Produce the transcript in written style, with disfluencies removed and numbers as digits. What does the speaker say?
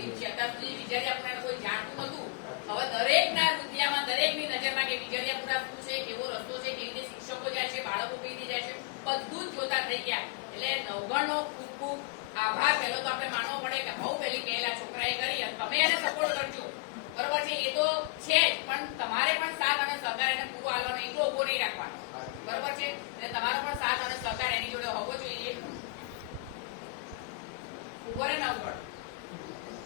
છે. અત્યાર સુધી વિજયાપુરા કોઈ જાણતું નતું. હવે દરેકના દુનિયામાં દરેકની નજરમાં કે વિજયાપુરા શું છે, કેવો રસ્તો છે, કેવી રીતે શિક્ષકો જાય છે, બાળકો કેવી રીતે જાય છે, બધું જ જોતા થઈ ગયા. એટલે નવગણનો ખૂબ ખૂબ આભાર. પહેલો તો આપણે માનવો પડે કે બહુ પહેલી કહેલા છોકરા